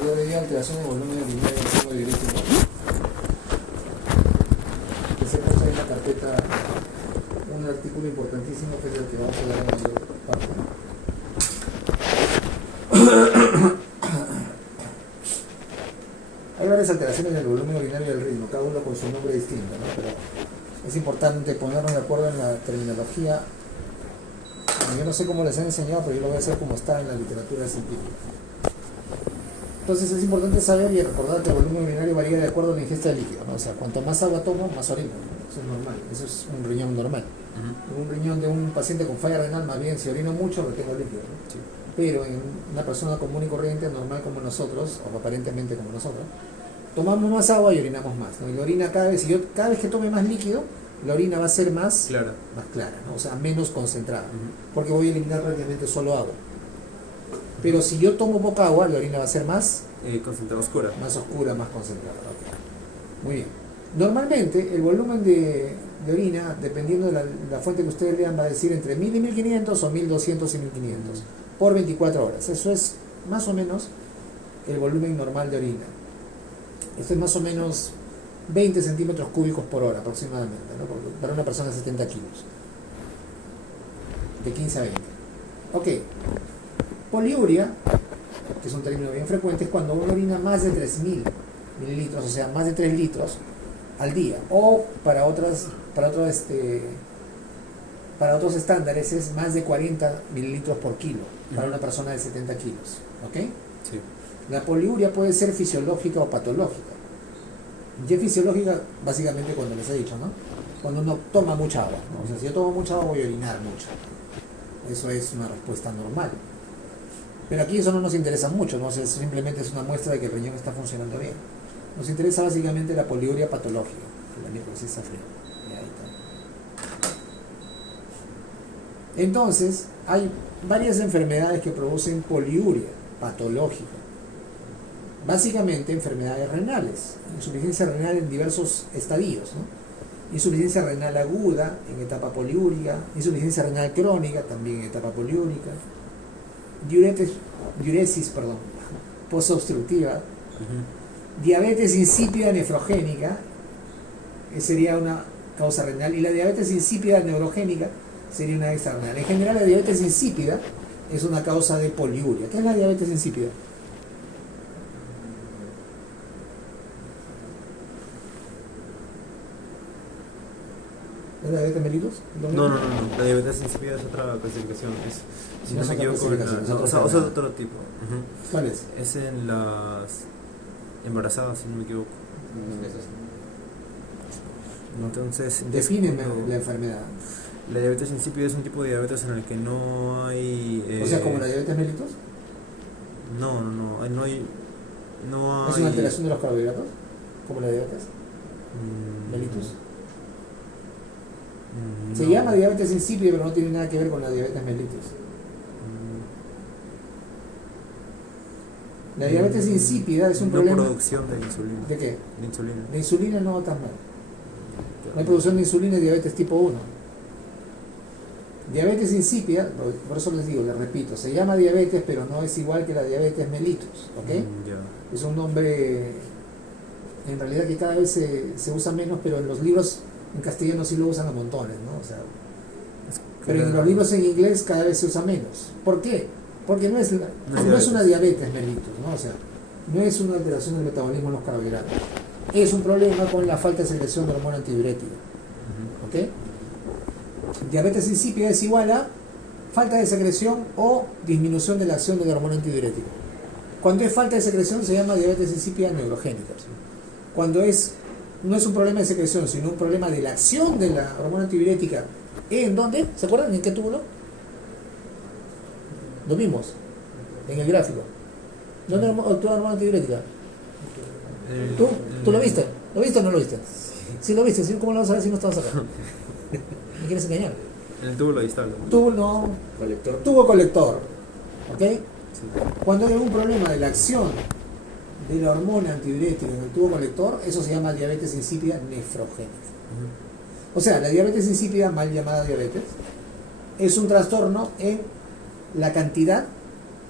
Había venido alteración de volumen urinario en el seno diurético. Que se puso en la carpeta un artículo importantísimo que es el que vamos a dar en mayor parte. Hay varias alteraciones del volumen urinario y del ritmo, cada uno con su nombre distinto, ¿no? Pero es importante ponernos de acuerdo en la terminología. Yo no sé cómo les han enseñado, pero yo lo voy a hacer como está en la literatura científica. Entonces es importante saber y recordar que el volumen urinario varía de acuerdo a la ingesta de líquido, ¿no? O sea, cuanto más agua tomo, más orino, ¿no? Eso es normal, eso es un riñón normal. Un riñón de un paciente con falla renal, más bien, si orino mucho, retengo líquido, ¿no? Sí. Pero en una persona común y corriente, normal como nosotros, o aparentemente como nosotros, tomamos más agua y orinamos más, ¿no? Y la orina cada vez que tome más líquido, la orina va a ser más clara, ¿no? O sea, menos concentrada, porque voy a eliminar prácticamente solo agua. Pero si yo tomo poca agua, la orina va a ser más concentrada, oscura. Más oscura, más concentrada. Okay. Muy bien. Normalmente el volumen de orina, dependiendo de la fuente que ustedes lean, va a decir entre 1000 y 1500 o 1200 y 1500 por 24 horas. Eso es más o menos el volumen normal de orina. Esto es más o menos 20 centímetros cúbicos por hora aproximadamente, ¿no? Para una persona de 70 kilos. De 15 a 20. Ok. Poliuria, que es un término bien frecuente, es cuando uno orina más de 3000 mililitros, o sea, más de 3 litros al día. O para otros estándares es más de 40 mililitros por kilo para una persona de 70 kilos. ¿Ok? Sí. La poliuria puede ser fisiológica o patológica. Y es fisiológica básicamente cuando les he dicho, ¿no? Cuando uno toma mucha agua, ¿no? O sea, si yo tomo mucha agua voy a orinar mucho. Eso es una respuesta normal. Pero aquí eso no nos interesa mucho, ¿no? O sea, simplemente es una muestra de que el riñón está funcionando bien. Nos interesa básicamente la poliuria patológica, la necrosis fría. Entonces, hay varias enfermedades que producen poliuria patológica. Básicamente enfermedades renales, insuficiencia renal en diversos estadios, ¿no? Insuficiencia renal aguda en etapa poliúrica, insuficiencia renal crónica también en etapa poliúrica, diuresis posobstructiva, diabetes insípida nefrogénica, que sería una causa renal, y la diabetes insípida neurogénica sería una extranal. En general, la diabetes insípida es una causa de poliuria. ¿Qué es la diabetes insípida? ¿Es la diabetes mellitus? No. La diabetes insípida es otra clasificación. Si no me equivoco, es otro tipo. ¿Cuál es? Es en las embarazadas, si no me equivoco. Entonces, defíneme la enfermedad. La diabetes insípida es un tipo de diabetes en el que no hay... O sea, ¿como la diabetes mellitus? No hay... ¿Es una alteración de los carbohidratos? ¿Como la diabetes? ¿Mellitus? Se llama diabetes insípida, pero no tiene nada que ver con la diabetes mellitus. La diabetes insípida es un problema... No producción de insulina. ¿De qué? De insulina. De insulina no tan mal. No hay producción de insulina y diabetes tipo 1. Diabetes insípida, por eso les digo, les repito, se llama diabetes, pero no es igual que la diabetes mellitus, ¿ok? Es un nombre, en realidad, que cada vez se usa menos, pero en los libros en castellano sí lo usan a montones, ¿no? O sea, pero en los libros en inglés cada vez se usa menos. ¿Por qué? Porque no es una diabetes mellitus, ¿no? O sea, no es una alteración del metabolismo en los carbohidratos. Es un problema con la falta de secreción de hormona antidiurética. ¿Ok? Diabetes insípida es igual a falta de secreción o disminución de la acción de la hormona antidiurética. Cuando es falta de secreción se llama diabetes insípida neurogénica. Cuando no es un problema de secreción, sino un problema de la acción de la hormona antidiurética. ¿En dónde? ¿Se acuerdan? ¿En qué túbulo? Lo vimos en el gráfico. ¿Dónde actúa la hormona antidiurética? ¿Tú lo viste? ¿Lo viste o no lo viste? Sí lo viste, ¿cómo lo vas a ver si no estabas acá? ¿Me quieres engañar? En el túbulo distal. Tubo colector. ¿Ok? Sí. Cuando hay algún problema de la acción de la hormona antidiurética en el tubo colector, eso se llama diabetes insípida nefrogénica. O sea, la diabetes insípida, mal llamada diabetes, es un trastorno en la cantidad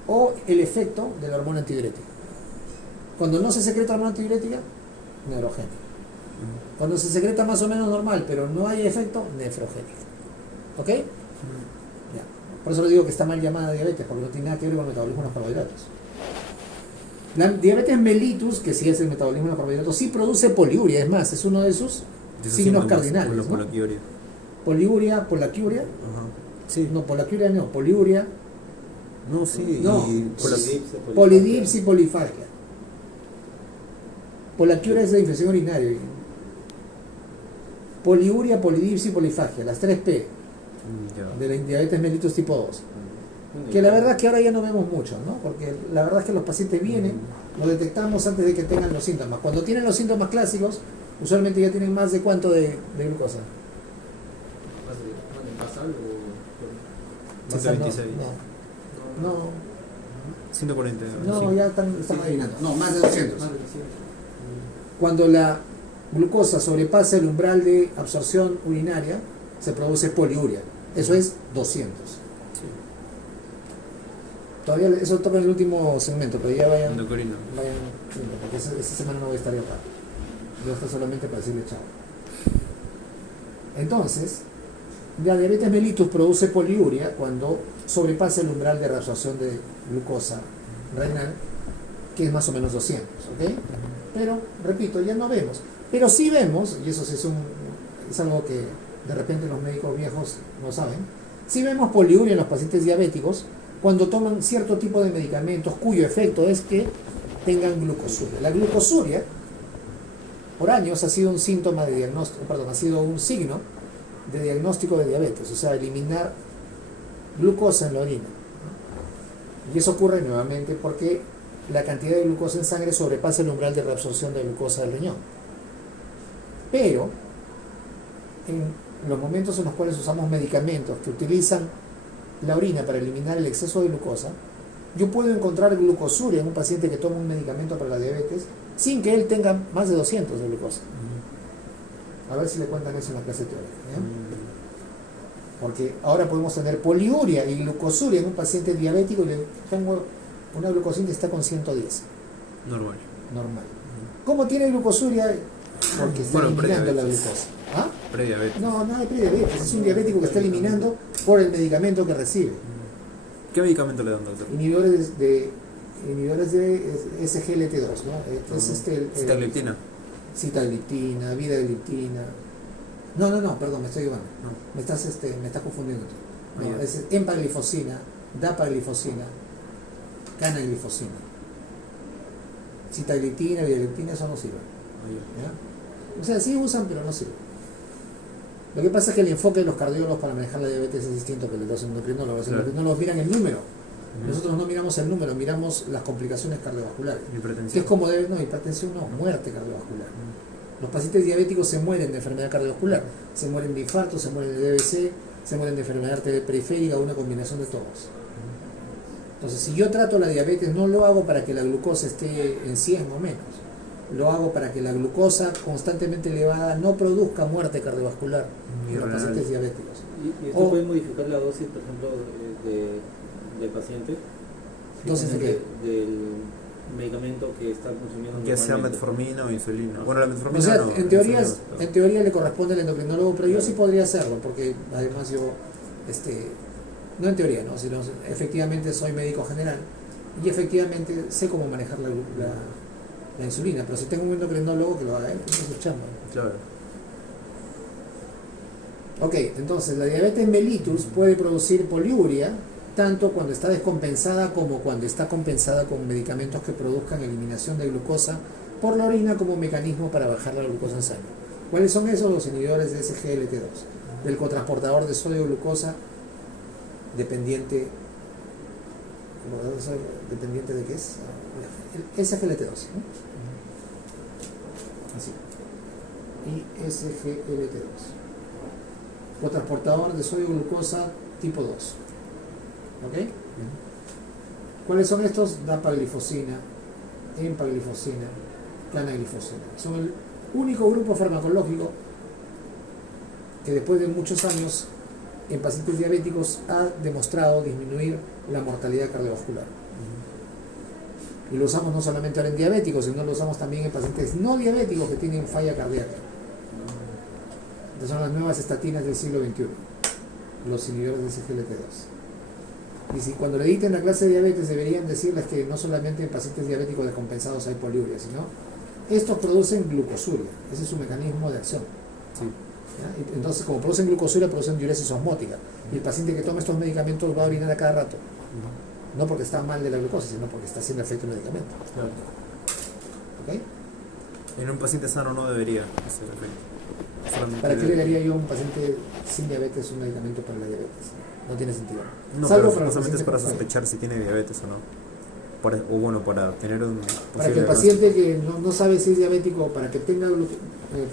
o el efecto de la hormona antidiurética. Cuando no se secreta hormona antidiurética, neurogénica. Cuando se secreta más o menos normal, pero no hay efecto, nefrogénica. ¿Ok? Ya. Por eso le digo que está mal llamada diabetes, porque no tiene nada que ver con el metabolismo de los carbohidratos. La diabetes mellitus, que sí es el metabolismo de los carbohidratos, sí produce poliuria, es más, es uno de sus signos cardinales. ¿No? Poliuria, polaquiuria. Sí. No, polaquiuria no, poliuria. No, sí. No, polidipsia y polifagia. Polaquiuria es la infección urinaria. Poliuria, polidipsia y polifagia, las 3 P de la diabetes mellitus tipo 2. Que la verdad es que ahora ya no vemos mucho, ¿no? Porque la verdad es que los pacientes vienen, lo detectamos antes de que tengan los síntomas. Cuando tienen los síntomas clásicos, usualmente ya tienen más de cuánto de glucosa. ¿Más de 26? No. 140. No, sí. ya están adivinando. No, más de 200. Cuando la glucosa sobrepasa el umbral de absorción urinaria, se produce poliuria. Eso es 200. Todavía eso toca en el último segmento, pero ya vayan porque esta semana no voy a estar acá. Yo estoy solamente para decirle chao. Entonces, la diabetes mellitus produce poliuria cuando sobrepasa el umbral de reabsorción de glucosa renal, que es más o menos 200, ¿ok? Pero, repito, ya no vemos. Pero sí vemos, y eso sí es algo que de repente los médicos viejos no saben, sí vemos poliuria en los pacientes diabéticos cuando toman cierto tipo de medicamentos cuyo efecto es que tengan glucosuria. La glucosuria, por años, ha sido un síntoma de diagnóstico, ha sido un signo de diagnóstico de diabetes, o sea, eliminar glucosa en la orina. Y eso ocurre nuevamente porque la cantidad de glucosa en sangre sobrepasa el umbral de reabsorción de glucosa del riñón. Pero, en los momentos en los cuales usamos medicamentos que utilizan la orina para eliminar el exceso de glucosa, yo puedo encontrar glucosuria en un paciente que toma un medicamento para la diabetes sin que él tenga más de 200 de glucosa. A ver si le cuentan eso en la clase teórica. Porque ahora podemos tener poliuria y glucosuria en un paciente diabético y le pongo una glucosina que está con 110. Normal. ¿Cómo tiene glucosuria? Porque está eliminando la glucosa. ¿Ah? Prediabetes. No, nada de prediabetes. Es un diabético que está eliminando por el medicamento que recibe. ¿Qué medicamento le dan, doctor? Inhibidores de SGLT2, ¿no? Es sitagliptina. Sitagliptina, vidagliptina. No, perdón, me estoy llevando. No. Me estás confundiendo. No, es empaglifosina, dapaglifosina, canaglifosina. Sitagliptina, vidagliptina, eso no sirve. ¿Ya? O sea, sí usan, pero no sirve. Lo que pasa es que el enfoque de los cardiólogos para manejar la diabetes es distinto que el de los endocrinólogos. Los endocrinólogos miran el número. Nosotros no miramos el número, miramos las complicaciones cardiovasculares. Hipertensión. Que es como hipertensión no, muerte cardiovascular. Los pacientes diabéticos se mueren de enfermedad cardiovascular, se mueren de infarto, se mueren de DBC, se mueren de enfermedad arterial periférica, una combinación de todos. Entonces, si yo trato la diabetes, no lo hago para que la glucosa esté en 100 o menos. Lo hago para que la glucosa constantemente elevada no produzca muerte cardiovascular en los pacientes diabéticos. ¿Y esto puede modificar la dosis, por ejemplo, del paciente? ¿Dosis de qué? Del medicamento que está consumiendo. Que sea metformina o insulina. Bueno, la metformina o sea, no, en teoría le corresponde al endocrinólogo, pero yo sí podría hacerlo, porque además yo, no en teoría, ¿no? Sino efectivamente soy médico general y efectivamente sé cómo manejar la insulina, pero si tengo un endocrinólogo que lo haga él, pues es su chamba. Claro. Ok, entonces la diabetes mellitus puede producir poliuria tanto cuando está descompensada como cuando está compensada con medicamentos que produzcan eliminación de glucosa por la orina como mecanismo para bajar la glucosa en sangre. ¿Cuáles son esos? Los inhibidores de SGLT2, del cotransportador de sodio-glucosa dependiente. ¿Dependiente de qué es? El SGLT2, ¿no? Así. Y SGLT2. Cotransportador de sodio-glucosa tipo 2. ¿Ok? ¿Cuáles son estos? Dapaglifosina, empaglifosina, canaglifosina. Son el único grupo farmacológico que después de muchos años en pacientes diabéticos ha demostrado disminuir la mortalidad cardiovascular. Y lo usamos no solamente ahora en diabéticos, sino lo usamos también en pacientes no diabéticos que tienen falla cardíaca. Estas son las nuevas estatinas del siglo XXI, los inhibidores de SGLT2. Y si cuando le dicten la clase de diabetes deberían decirles que no solamente en pacientes diabéticos descompensados hay poliuria, sino estos producen glucosuria, ese es su mecanismo de acción. Sí. ¿Ya? Entonces, como producen glucosuria, producen diuresis osmótica. Y el paciente que toma estos medicamentos va a orinar a cada rato. No porque está mal de la glucosa, sino porque está haciendo efecto el medicamento. Claro. ¿Ok? En un paciente sano no debería hacer efecto. Solamente ¿Para qué le daría yo a un paciente sin diabetes un medicamento para la diabetes? No tiene sentido. No, Salvo pero para justamente es para sospechar sospechar si tiene diabetes o no. O bueno, para tener un para que el paciente que no sabe si es diabético, para que tenga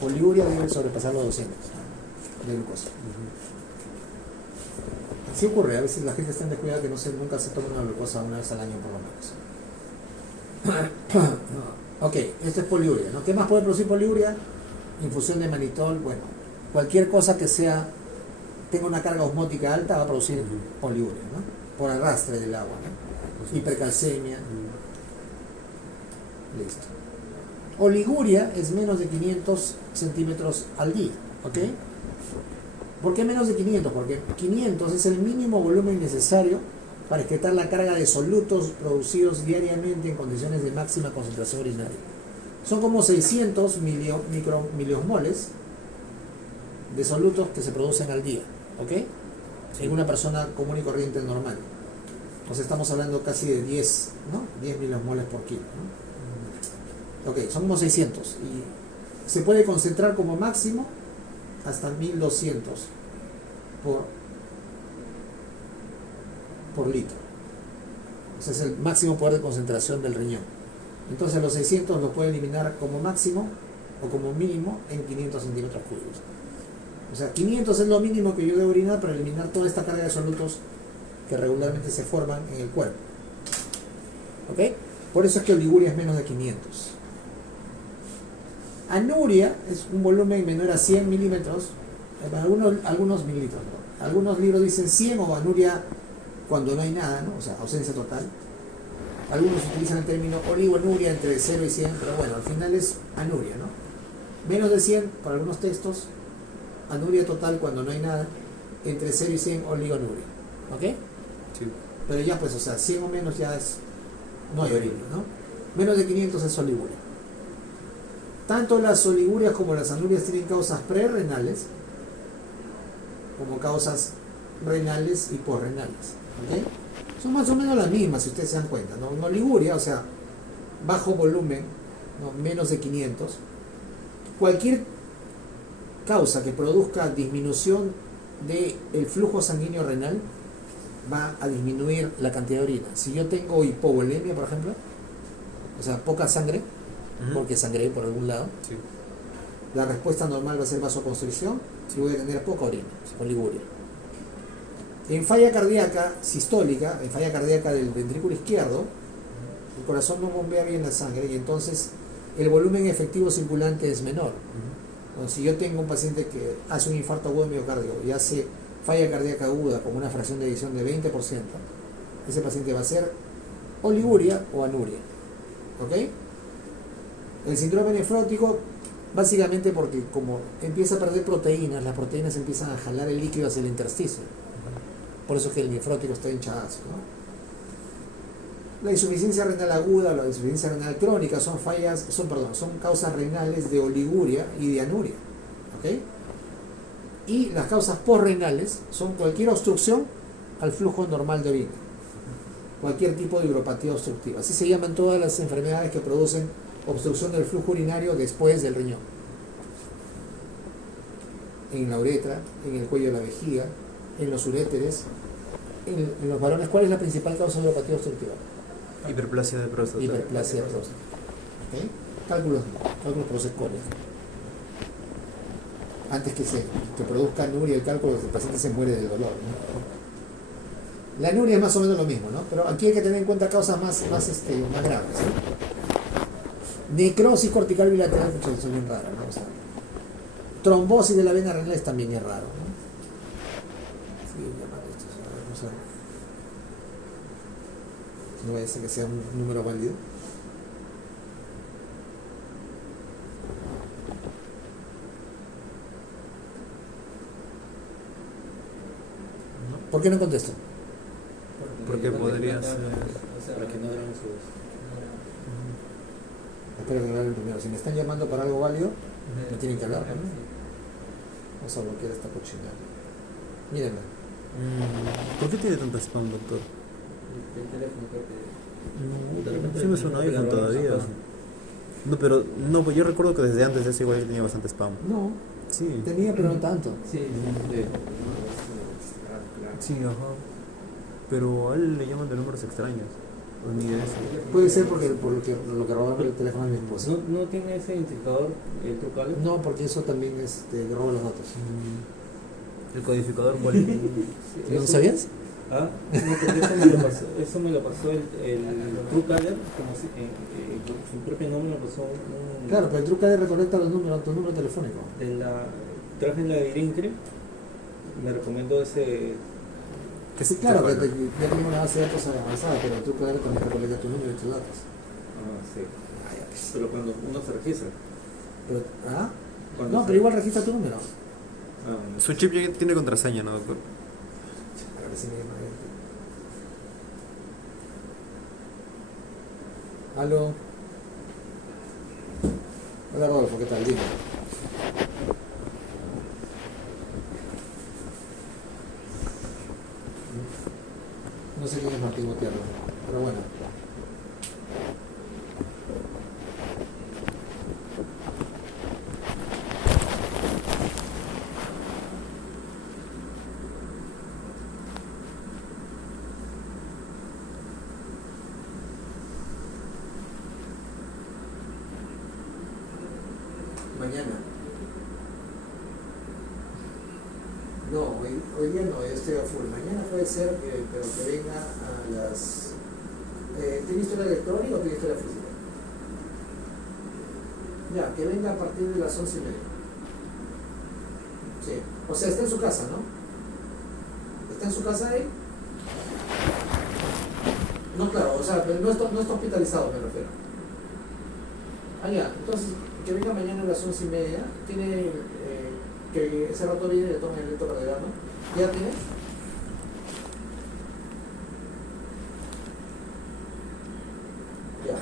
poliuria, debe sobrepasar los 200 de glucosa. Así ocurre, a veces la gente está en descuidado que nunca se toma una glucosa una vez al año por lo menos. Ok, esto es poliuria, ¿no? ¿Qué más puede producir poliuria? Infusión de manitol, bueno, cualquier cosa que tenga una carga osmótica alta va a producir poliuria, ¿no? Por arrastre del agua, ¿no? Hipercalcemia. Listo. Oliguria es menos de 500 centímetros al día, ¿ok? ¿Por qué menos de 500? Porque 500 es el mínimo volumen necesario para excretar la carga de solutos producidos diariamente en condiciones de máxima concentración urinaria. Son como 600 miliosmoles de solutos que se producen al día, ¿ok? En una persona común y corriente normal. Entonces estamos hablando casi de 10, ¿no? 10 miliosmoles por kilo, ¿no? Ok, son como 600 y se puede concentrar como máximo hasta 1200 por litro. Ese es el máximo poder de concentración del riñón. Entonces los 600 los puede eliminar como máximo o como mínimo en 500 centímetros cúbicos. O sea, 500 es lo mínimo que yo debo orinar para eliminar toda esta carga de solutos que regularmente se forman en el cuerpo. ¿Ok? Por eso es que oliguria es menos de 500. Anuria es un volumen menor a 100 milímetros, algunos mililitros, ¿no? Algunos libros dicen 100 o anuria cuando no hay nada, ¿no? O sea, ausencia total. Algunos utilizan el término oligoanuria entre 0 y 100, pero bueno, al final es anuria, ¿no? Menos de 100 por algunos textos, anuria total cuando no hay nada, entre 0 y 100 oligoanuria. ¿Ok? Sí. Pero ya pues, o sea, 100 o menos ya es, no hay orina, ¿no? Menos de 500 es oliguria. Tanto las oligurias como las anurias tienen causas prerrenales como causas renales y porrenales, ¿ok? Son más o menos las mismas, si ustedes se dan cuenta, ¿no? Una oliguria, o sea, bajo volumen, ¿no? Menos de 500. Cualquier causa que produzca disminución del flujo sanguíneo renal va a disminuir la cantidad de orina. Si yo tengo hipovolemia, por ejemplo, o sea, poca sangre, porque sangré por algún lado, sí, la respuesta normal va a ser vasoconstricción y voy a tener poca orina, oliguria. En falla cardíaca sistólica, en falla cardíaca del ventrículo izquierdo, el corazón no bombea bien la sangre y entonces el volumen efectivo circulante es menor. Entonces, si yo tengo un paciente que hace un infarto agudo de miocardio y hace falla cardíaca aguda con una fracción de eyección de 20%, ese paciente va a ser oliguria o anuria. ¿Ok? El síndrome nefrótico, básicamente porque como empieza a perder proteínas, las proteínas empiezan a jalar el líquido hacia el intersticio. Por eso es que el nefrótico está hinchadazo, ¿no? La insuficiencia renal aguda o la insuficiencia renal crónica son causas renales de oliguria y de anuria. ¿Ok? Y las causas posrenales son cualquier obstrucción al flujo normal de orina. Cualquier tipo de uropatía obstructiva. Así se llaman todas las enfermedades que producen obstrucción del flujo urinario después del riñón. En la uretra, en el cuello de la vejiga, en los uréteres, en los varones. ¿Cuál es la principal causa de uropatía obstructiva? Hiperplasia de próstata. Hiperplasia de próstata. ¿Okay? Cálculos prosecorios. Antes que produzca anuria el cálculo, el paciente se muere del dolor, ¿no? La anuria es más o menos lo mismo, ¿no? Pero aquí hay que tener en cuenta causas más graves, ¿no? Necrosis cortical bilateral, que son bien raras, ¿no? O sea, trombosis de la vena renal también es raro, ¿no? Sí, llamar esto, a ver, vamos a ver. No vaya a ser que sea un número válido. ¿Por qué no contesto? Porque podría ser... Para que no graben su voz. Espero que me hablen primero. Si me están llamando para algo válido, me tienen que hablar, ¿no? Vamos a bloquear esta cochinada. Mírenla. ¿Por qué tiene tanta spam, doctor? El teléfono creo que... De repente sí me suena iPhone todavía. No, pero no, pues yo recuerdo que desde antes de eso igual tenía bastante spam. No, Sí. tenía, pero no tanto. Sí, sí. Sí, ajá. Pero a él le llaman de números extraños. O ni de eso. Puede ser porque por lo que robaron el teléfono de mi esposa. ¿No tiene ese identificador, el Truecaller? No, porque eso también roba los datos. ¿El codificador cuál? ¿No sabías? Ah, no, porque eso me lo pasó el Truecaller, como si, su propio nombre me pasó un... Claro, pero el truco de recolectar los números, tu número telefónico. Traje en la de Irincre, me recomendó ese... Sí, claro, que ya tengo una base de datos avanzada, pero el truco de recolectar tu número y tus datos. Ah, sí. Pero cuando uno se registra. Pero, ¿ah? Cuando No, pero igual registra tu número. no. Su chip ya tiene contraseña, ¿no, doctor? A ver si me llama gente. Aló. Hola Rodolfo, ¿qué tal? Dime. No sé quién es Martín Gutiérrez, pero bueno. Mañana. No, hoy día no, yo estoy a full. Mañana puede ser, pero que venga a las... ¿Tiene historia electrónica o tiene historia física? Ya, que venga a partir de las 11:30. Sí, o sea, está en su casa, ¿no? ¿Está en su casa ahí? No, claro, o sea, no está hospitalizado, me refiero. Ah, ya, entonces, que venga mañana a las 11:30, tiene que ese rato viene y le toma el electrocardiograma. ¿Ya tiene? Ya,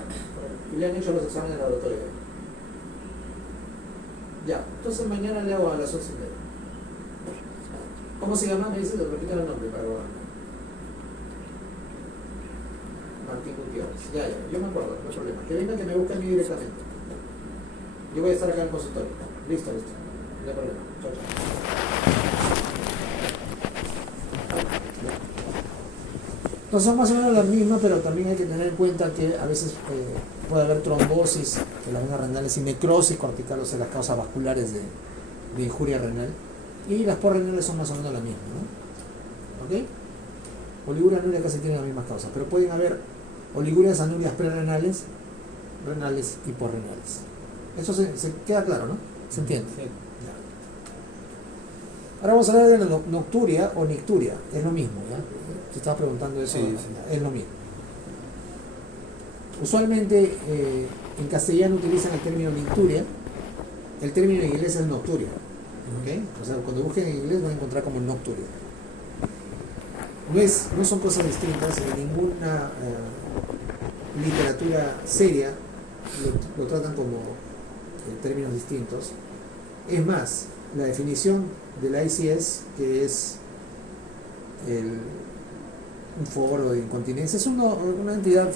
y le han hecho los exámenes en el laboratorio. Ya, entonces mañana le hago a las 11:30. ¿Cómo se llama? Me dice, te repito el nombre para grabarlo. Martín Gutiérrez. Ya, yo me acuerdo, no hay problema. Que venga, que me busque a mí directamente. Yo voy a estar acá en el consultorio. Listo. No hay problema. Chao, chao. No son más o menos las mismas, pero también hay que tener en cuenta que a veces puede haber trombosis de las venas renales y necrosis cortical, o sea, las causas vasculares de injuria renal. Y las porrenales son más o menos las mismas, ¿no? ¿Ok? Oliguria anuria casi tienen las mismas causas, pero pueden haber oligurias anurias prerenales, renales y porrenales. Eso se queda claro, ¿no? ¿Se entiende? Sí. Ya. Ahora vamos a hablar de la nocturia o nicturia, es lo mismo, ¿ya? Te estaba preguntando eso, Sí. es lo mismo. Usualmente en castellano utilizan el término nicturia, el término en inglés es nocturia, ¿ok? O sea, cuando busquen en inglés van a encontrar como nocturia. No son cosas distintas, en ninguna literatura seria lo tratan como términos distintos. Es más, la definición de la ICS, que es un foro de incontinencia, es una entidad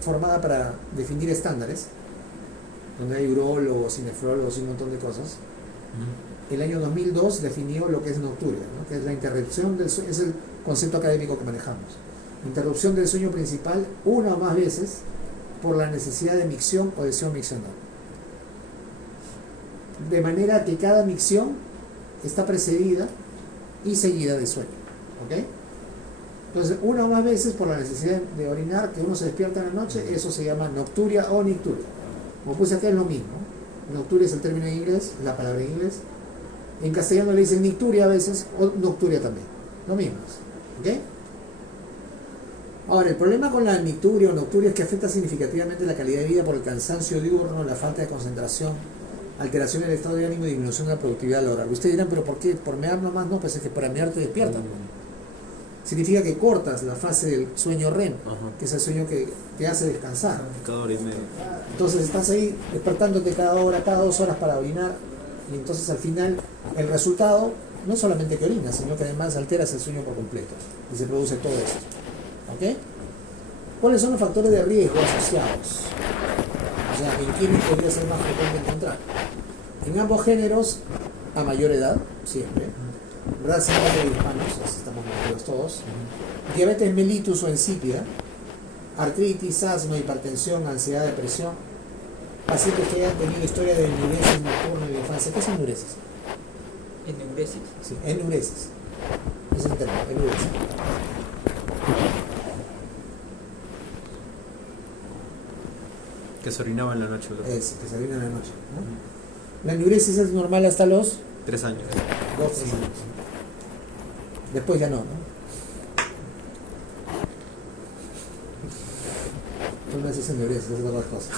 formada para definir estándares, donde hay urólogos y nefrólogos y un montón de cosas. El año 2002 definió lo que es nocturia, ¿no? Que es la interrupción del sueño, es el concepto académico que manejamos. Interrupción del sueño principal una o más veces por la necesidad de micción o deseo miccional. De manera que cada micción está precedida y seguida de sueño. ¿Ok? Entonces, una o más veces por la necesidad de orinar, que uno se despierta en la noche, eso se llama nocturia o nicturia. Como puse acá es lo mismo. Nocturia es el término en inglés, la palabra en inglés. En castellano le dicen nicturia a veces o nocturia también. Lo mismo. ¿Ok? Ahora, el problema con la nicturia o nocturia es que afecta significativamente la calidad de vida por el cansancio diurno, la falta de concentración alteración del estado de ánimo y disminución de la productividad laboral. Ustedes dirán, ¿pero por qué? ¿Por mear nomás? No, pues es que para mear te despierta. Significa que cortas la fase del sueño REM, que es el sueño que te hace descansar. Cada hora y media. Entonces estás ahí despertándote cada hora, cada 2 horas para orinar, y entonces al final el resultado no es solamente que orinas, sino que además alteras el sueño por completo y se produce todo esto. ¿Ok? ¿Cuáles son los factores de riesgo asociados? O sea, ¿en quiénes podría ser más frecuente encontrar? En ambos géneros, a mayor edad, siempre. Raza de hispanos, así estamos metidos todos. Diabetes mellitus o insípida, artritis, asma, hipertensión, ansiedad, depresión. Pacientes que hayan tenido historia de enuresis nocturna en la infancia. ¿Qué es enuresis? ¿Enuresis? Sí, enuresis. Ese es el término, enuresis. Que se orinaba en la noche. Es, que se orina en la noche, ¿no? La enuresis es normal hasta los 3 años. 2, 3 años. Después ya no, ¿no? Tú no haces enuresis, es otra cosa.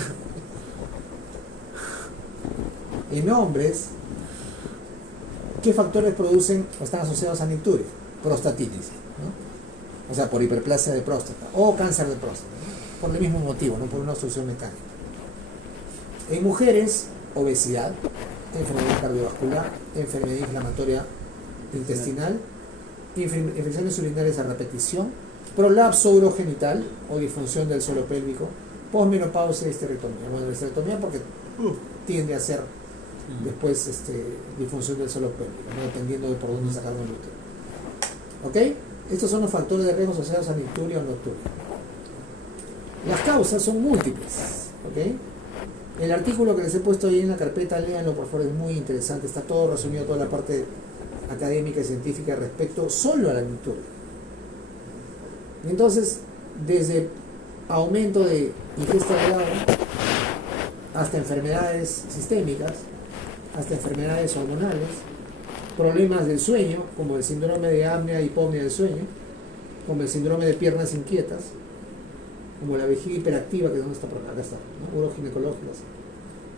En hombres, ¿qué factores producen o están asociados a nicturia? Prostatitis, ¿no? O sea, por hiperplasia de próstata o cáncer de próstata, ¿no? Por el mismo motivo, no por una obstrucción mecánica. En mujeres, obesidad, enfermedad cardiovascular, enfermedad inflamatoria intestinal, infecciones urinarias a repetición, prolapso urogenital o disfunción del suelo pélvico, posmenopausia y histerectomía. Bueno, la histerectomía porque tiende a ser después disfunción del suelo pélvico, ¿no? Dependiendo de por dónde sacarlo el útero. ¿Ok? Estos son los factores de riesgo asociados a nicturia o nocturia. Las causas son múltiples. ¿Ok? El artículo que les he puesto ahí en la carpeta, léanlo por favor, es muy interesante. Está todo resumido, toda la parte académica y científica respecto solo a la nicturia. Y entonces, desde aumento de ingesta de agua hasta enfermedades sistémicas, hasta enfermedades hormonales, problemas del sueño, como el síndrome de apnea, hipopnea del sueño, como el síndrome de piernas inquietas, como la vejiga hiperactiva, que es donde está por acá está, ¿no? Uroginecológicas,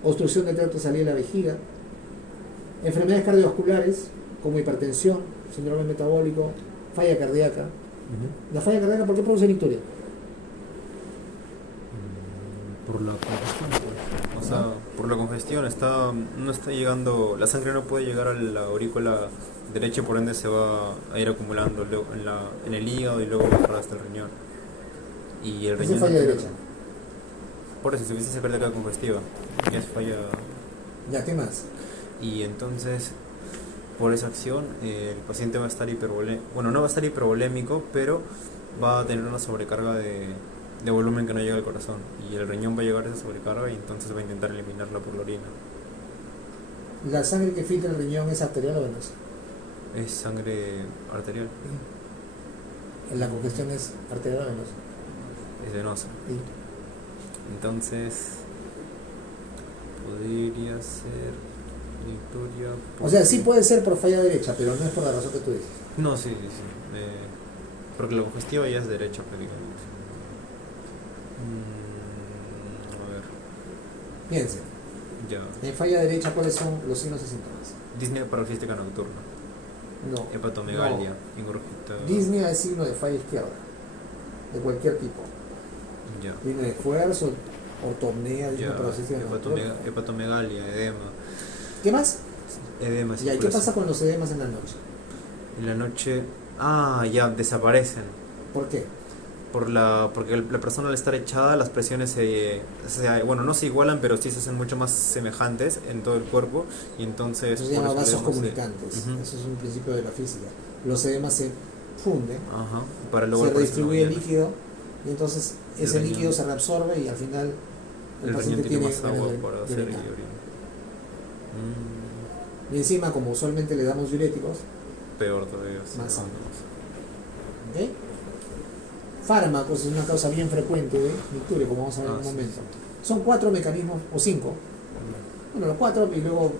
obstrucción del tracto salido de la vejiga, enfermedades cardiovasculares, como hipertensión, síndrome metabólico, falla cardíaca. La falla cardíaca, ¿por qué produce nicturia? Por la congestión. O sea, por la congestión no está llegando, la sangre no puede llegar a la aurícula derecha, por ende se va a ir acumulando luego en el hígado y luego bajar hasta el riñón. Y el riñón. Es falla derecha. Por eso, insuficiencia cardíaca congestiva, que es falla. Ya, ¿qué más? Y entonces, por esa acción, el paciente va a estar bueno, no va a estar hipervolémico, pero va a tener una sobrecarga de volumen que no llega al corazón. Y el riñón va a llegar a esa sobrecarga y entonces va a intentar eliminarla por la orina. ¿La sangre que filtra el riñón es arterial o venosa? Es sangre arterial, La congestión es arterial o venosa. es venosa. Sí. Entonces, podría ser nicturia. O sea, sí puede ser por falla derecha, pero no es por la razón que tú dices. No, sí. Porque la congestiva ya es derecha prácticamente. A ver. Piensen, Ya. en falla derecha, ¿cuáles son los signos y síntomas? Disnea paroxística nocturna. No. Hepatomegalia. Disnea es signo de falla izquierda, de cualquier tipo. Ya. Disnea de esfuerzo, ortopnea, disnea Ya. paroxística nocturna. Hepatomegalia, edema. ¿Qué más? Edema, ¿Y qué pasa con los edemas en la noche? En la noche. Ya, desaparecen. ¿Por qué? Porque la persona al estar echada, las presiones no se igualan, pero sí se hacen mucho más semejantes en todo el cuerpo, y entonces Eso se llama por eso vasos el edema comunicantes. Ujú. Eso es un principio de la física. Los edemas se funden, para luego se redistribuye el mañana. líquido, y entonces El ese riñón. líquido se reabsorbe y al final el El paciente riñón tiene tiene más agua ganas para de hacer orinar. orina. Y encima, como usualmente le damos diuréticos, Peor todavía. Sí, Más no. ¿ok? Fármacos es una causa bien frecuente de nicturia, como vamos a ver en un Sí. momento. Son 4 mecanismos, o 5, bueno, los 4 y luego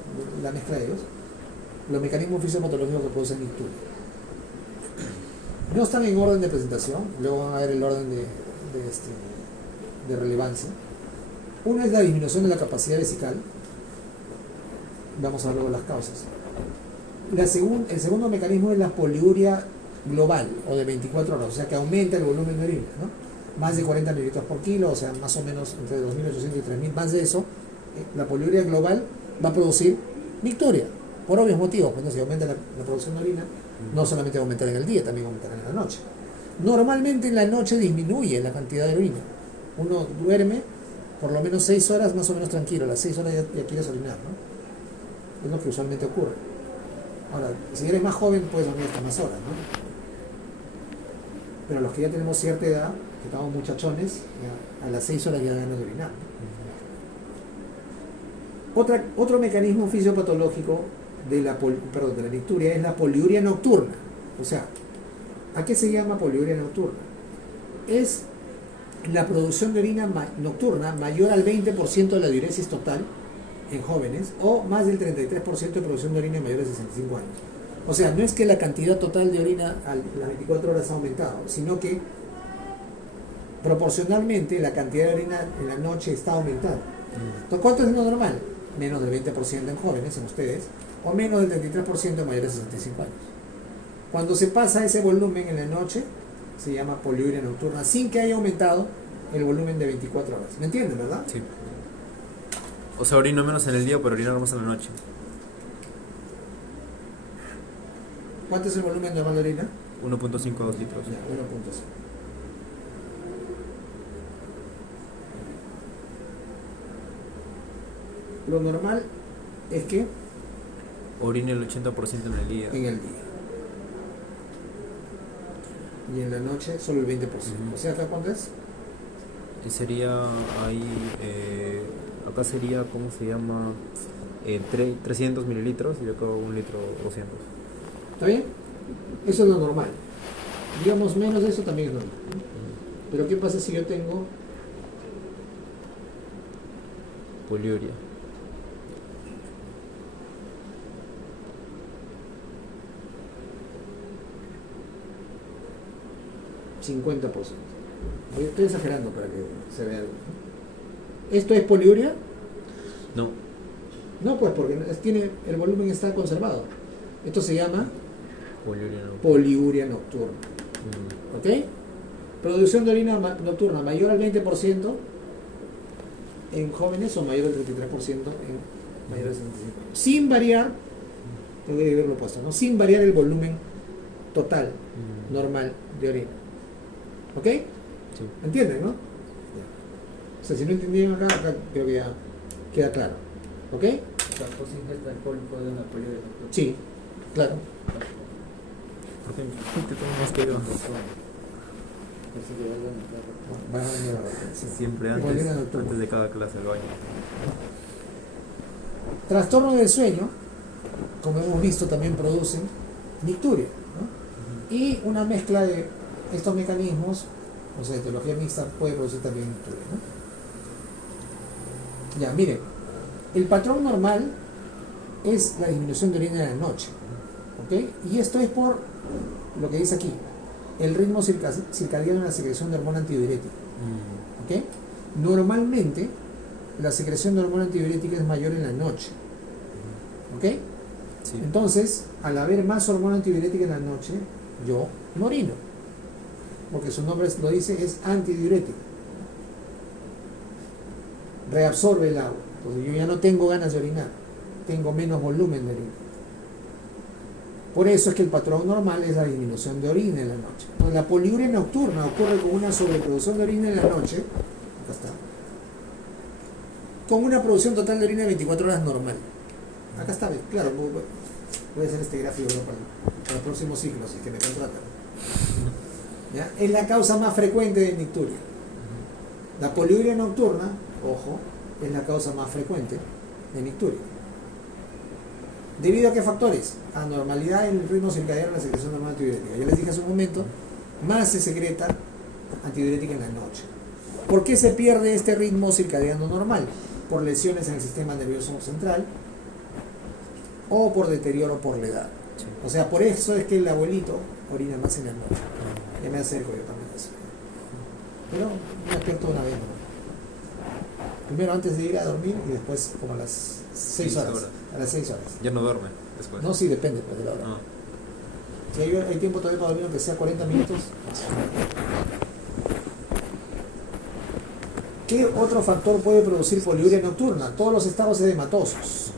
la mezcla de ellos, los mecanismos fisiopatológicos que producen nicturia. No están en orden de presentación, luego van a ver el orden de relevancia. Uno es la disminución de la capacidad vesical, Vamos a ver luego las causas. El segundo mecanismo es la poliuria global o de 24 horas, o sea que aumenta el volumen de orina, ¿no? Más de 40 mililitros por kilo, o sea, más o menos entre 2.800 y 3.000, más de eso, la poliuria global va a producir micturia, por obvios motivos. Cuando se aumenta la producción de orina, no solamente va a aumentar en el día, también va a aumentar en la noche. Normalmente en la noche disminuye la cantidad de orina. Uno duerme por lo menos 6 horas más o menos tranquilo, a las 6 horas ya quieres orinar, ¿no? Es lo que usualmente ocurre. Ahora, si eres más joven, puedes dormir hasta más horas, ¿no? Pero los que ya tenemos cierta edad, que estamos muchachones, ya a las 6 horas ya ganas de orinar, ¿no? Otro mecanismo fisiopatológico de la micturia es la poliuria nocturna. O sea, ¿a qué se llama poliuria nocturna? Es la producción de orina nocturna mayor al 20% de la diuresis total en jóvenes o más del 33% de producción de orina en mayores de 65 años. O sea, no es que la cantidad total de orina a las 24 horas ha aumentado, sino que proporcionalmente la cantidad de orina en la noche está aumentando. Entonces, ¿cuánto es lo normal? Menos del 20% en jóvenes, en ustedes, o menos del 33% en mayores de 65 años. Cuando se pasa ese volumen en la noche, se llama poliuria nocturna, sin que haya aumentado el volumen de 24 horas. ¿Me entienden, verdad? Sí. O sea, orino menos en el día, pero orinar más en la noche. ¿Cuánto es el volumen normal de orina? 1.5 a 2 litros. Ya, 1.5. Lo normal es que Orine el 80% en el día. en el día. Y en la noche solo el 20%. O sea, ¿acá cuánto es? Y sería ahí, acá sería, ¿cómo se llama? 300 mililitros y acá 1 litro 200. ¿Está bien? Eso es lo normal. Digamos, menos de eso también es normal. Pero ¿qué pasa si yo tengo Poliuria. $50? Estoy exagerando para que se vea algo. ¿Esto es poliuria? No. No, pues porque el volumen está conservado. Esto se llama Poliuria no. poliuria nocturna. ¿Ok? Producción de orina nocturna mayor al 20% en jóvenes o mayor al 33% en mayores de 65 años. Sin variar, tengo que verlo puesto, ¿no? Sin variar el volumen total normal de orina. ¿Ok? Sí. ¿Entienden, no? Ya. O sea, si no entendieron acá creo que ya queda claro. ¿Ok? O sea, pues ingesta alcohol puede dar una poliuria nocturna. Sí, claro. ¿Por qué te tomas más que yo? Van a venir a ver, sí. Siempre Poliuria nocturna. antes de cada clase del baño. Trastorno del sueño, como hemos visto, también producen micturia, ¿no? Y una mezcla de estos mecanismos, o sea, etiología mixta, puede producir también micturia, ¿no? Ya, miren, el patrón normal es la disminución de orina en la noche, ¿ok? Y esto es por lo que dice aquí, el ritmo circadiano en la secreción de hormona antidiurética, ¿ok? Normalmente, la secreción de hormona antidiurética es mayor en la noche, ¿ok? Sí. Entonces, al haber más hormona antidiurética en la noche, yo no orino, porque su nombre lo dice, es antidiurético. Reabsorbe el agua. Entonces yo ya no tengo ganas de orinar, tengo menos volumen de orina. Por eso es que el patrón normal es la disminución de orina en la noche. Entonces, la poliuria nocturna ocurre con una sobreproducción de orina en la noche, acá está, con una producción total de orina de 24 horas normal. Acá está, claro, voy a hacer este gráfico para los próximos ciclos, si es que me contratan. ¿Ya? Es la causa más frecuente de micturia. La poliuria nocturna, ojo, es la causa más frecuente de micturia. ¿Debido a qué factores? Anormalidad en el ritmo circadiano de la secreción de hormona antidiurética. Ya les dije hace un momento, más se secreta antidiurética en la noche. ¿Por qué se pierde este ritmo circadiano normal? Por lesiones en el sistema nervioso central o por deterioro por la edad. Sí. O sea, por eso es que el abuelito orina más en la noche. Ya me acerco yo también a eso. Pero me despierto una vez, ¿no? Primero antes de ir a dormir y después como a las 6 horas. A las 6 horas. Ya no duerme después. No, sí, depende pues, de la hora. Ah. Si hay tiempo todavía para dormir, aunque sea 40 minutos. ¿Qué otro factor puede producir poliuria nocturna? Todos los estados edematosos.